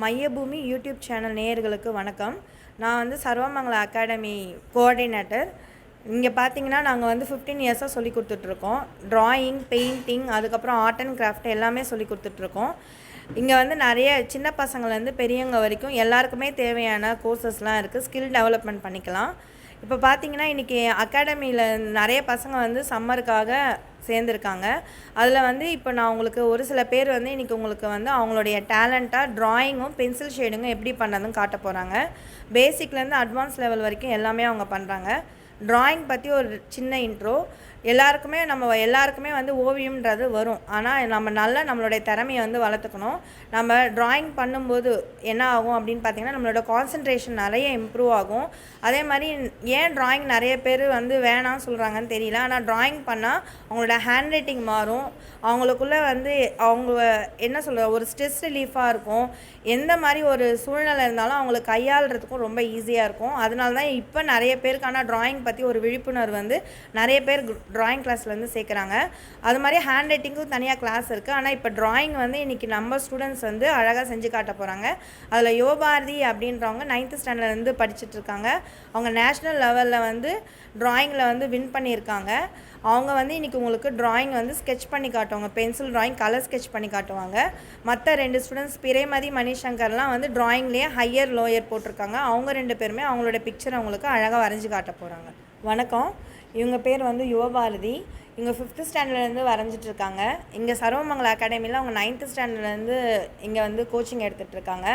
மையபூமி YouTube channel நேயர்களுக்கு வணக்கம். நான் வந்து சர்வமங்கல அகாடமி கோஆர்டினேட்டர். இங்கே பார்த்தீங்கன்னா நாங்கள் வந்து 15 இயர்ஸாக சொல்லி கொடுத்துட்ருக்கோம். ட்ராயிங், பெயிண்டிங், அதுக்கப்புறம் ஆர்ட் அண்ட் கிராஃப்ட் எல்லாமே சொல்லி கொடுத்துட்ருக்கோம். இங்கே வந்து நிறைய சின்ன பசங்கள்லேருந்து பெரியவங்க வரைக்கும் எல்லாருக்குமே தேவையான கோர்சஸ்லாம் இருக்குது. ஸ்கில் டெவலப்மெண்ட் பண்ணிக்கலாம். இப்போ பார்த்தீங்கன்னா இன்றைக்கி அகாடமியில் நிறைய பசங்க வந்து சம்மருக்காக சேர்ந்துருக்காங்க. அதில் வந்து இப்போ நான் உங்களுக்கு ஒரு சில பேர் வந்து இன்றைக்கி உங்களுக்கு வந்து அவங்களுடைய டேலண்ட்டாக ட்ராயிங்கும் பென்சில் ஷேடிங்கும் எப்படி பண்ணுறதுன்னு காட்ட போகிறாங்க. பேசிக்லேருந்து அட்வான்ஸ் லெவல் வரைக்கும் எல்லாமே அவங்க பண்ணுறாங்க. ட்ராயிங் பற்றி ஒரு சின்ன இன்ட்ரோ. எல்லாருக்குமே வந்து ஓவியம்ன்றது வரும். ஆனால் நம்மளுடைய திறமையை வந்து வளர்த்துக்கணும். நம்ம ட்ராயிங் பண்ணும்போது என்ன ஆகும் அப்படின்னு பார்த்திங்கன்னா நம்மளோட கான்சன்ட்ரேஷன் நிறைய இம்ப்ரூவ் ஆகும். அதே மாதிரி ஏன் ட்ராயிங் நிறைய பேர் வந்து வேணாம்னு சொல்கிறாங்கன்னு தெரியல. ஆனால் ட்ராயிங் பண்ணால் அவங்களோட ஹேண்ட் ரைட்டிங் மாறும். அவங்களுக்குள்ளே வந்து அவங்க என்ன சொல்கிற ஒரு ஸ்ட்ரெஸ் ரிலீஃபாக இருக்கும். எந்த மாதிரி ஒரு சூழ்நிலை இருந்தாலும் அவங்களுக்கு கையாளுறதுக்கும் ரொம்ப ஈஸியாக இருக்கும். அதனால தான் இப்போ நிறைய பேருக்கான ட்ராயிங் பற்றி ஒரு விழிப்புணர்வு வந்து நிறைய பேர் ட்ராயிங் கிளாஸில் வந்து சேர்க்குறாங்க. அது மாதிரி ஹேண்ட் ரைட்டிங்கும் தனியாக கிளாஸ் இருக்குது. ஆனால் இப்போ ட்ராயிங் வந்து இன்றைக்கி நம்ம ஸ்டூடெண்ட்ஸ் வந்து அழகாக செஞ்சு காட்ட போகிறாங்க. அதில் யுவபாரதி அப்படின்றவங்க 9th ஸ்டாண்டர்ட்லேருந்து படிச்சுட்ருக்காங்க. அவங்க நேஷ்னல் லெவலில் வந்து ட்ராயிங்கில் வந்து வின் பண்ணியிருக்காங்க. அவங்க வந்து இன்றைக்கி உங்களுக்கு ட்ராயிங் வந்து ஸ்கெட்ச் பண்ணி காட்டுவாங்க. பென்சில் ட்ராயிங், கலர் ஸ்கெட்ச் பண்ணி காட்டுவாங்க. மற்ற 2 ஸ்டூடெண்ட்ஸ் பிறைமதி, மணிசங்கர்லாம் வந்து ட்ராயிங்லேயே ஹையர் லோயர் போட்டிருக்காங்க. அவங்க 2 பேருமே அவங்களோட பிக்சர் அவங்களுக்கு அழகாக வரைஞ்சி காட்ட போகிறாங்க. வணக்கம். இவங்க பேர் வந்து யுவபாரதி. இங்கே 5th ஸ்டாண்டர்ட்லேருந்து வரைஞ்சிட்ருக்காங்க. இங்கே சர்வமங்கல அகாடமியில் அவங்க 9th ஸ்டாண்டர்ட்லேருந்து இங்கே வந்து கோச்சிங் எடுத்துகிட்ருக்காங்க.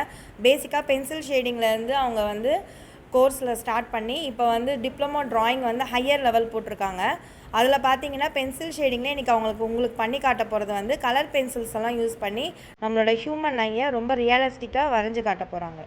பேசிக்காக பென்சில் ஷேடிங்லேருந்து அவங்க வந்து கோர்ஸில் ஸ்டார்ட் பண்ணி இப்போ வந்து டிப்ளமோ ட்ராயிங் வந்து ஹையர் லெவல் போட்டிருக்காங்க. அதில் பார்த்தீங்கன்னா பென்சில் ஷேடிங்கில் இன்றைக்கி உங்களுக்கு பண்ணி காட்ட போகிறது வந்து கலர் பென்சில்ஸ் எல்லாம் யூஸ் பண்ணி நம்மளோட ஹியூமன் ஐயை ரொம்ப ரியலிஸ்டிக்காக வரைஞ்சி காட்ட போகிறாங்க.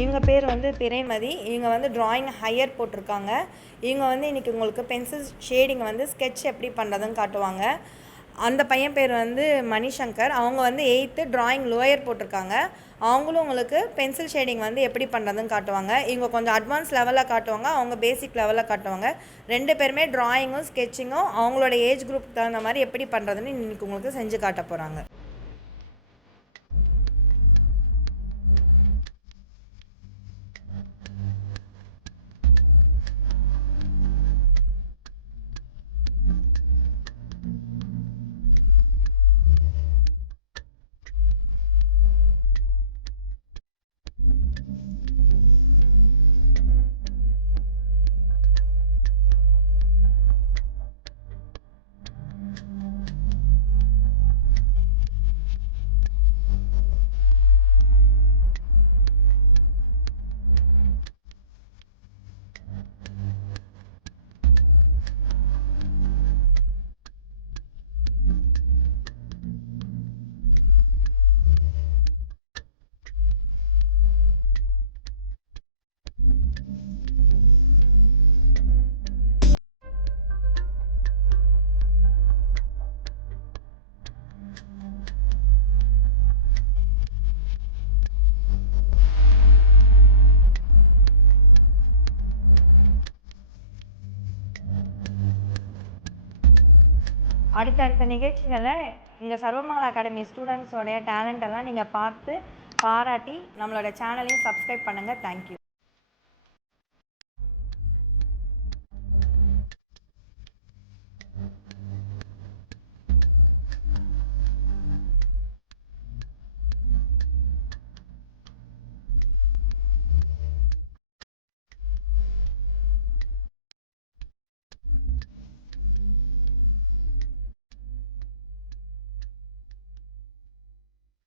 இவங்க பேர் வந்து பிறைமதி. இவங்க வந்து ட்ராயிங் ஹையர் போட்டிருக்காங்க. இவங்க வந்து இன்றைக்கி உங்களுக்கு பென்சில் ஷேடிங் வந்து ஸ்கெட்ச் எப்படி பண்ணுறதுன்னு காட்டுவாங்க. அந்த பையன் பேர் வந்து மணிசங்கர். அவங்க வந்து 8th ட்ராயிங் லோயர் போட்டிருக்காங்க. அவங்களும் உங்களுக்கு பென்சில் ஷேடிங் வந்து எப்படி பண்ணுறதுன்னு காட்டுவாங்க. இவங்க கொஞ்சம் அட்வான்ஸ் லெவலில் காட்டுவாங்க, அவங்க பேசிக் லெவலில் காட்டுவாங்க. 2 பேருமே ட்ராயிங்கும் ஸ்கெட்சிங்கும் அவங்களோட ஏஜ் குரூப்புக்கு தகுந்த மாதிரி எப்படி பண்ணுறதுன்னு இன்றைக்கி உங்களுக்கு செஞ்சு காட்ட போகிறாங்க. அடுத்தடுத்த நிகழ்ச்சிகளை இந்த சர்வமங்களா அகாடமி ஸ்டூடெண்ட்ஸோடைய டேலண்டெல்லாம் நீங்கள் பார்த்து பாராட்டி நம்மளோட சேனலையும் சப்ஸ்கிரைப் பண்ணுங்கள். தேங்க்யூ.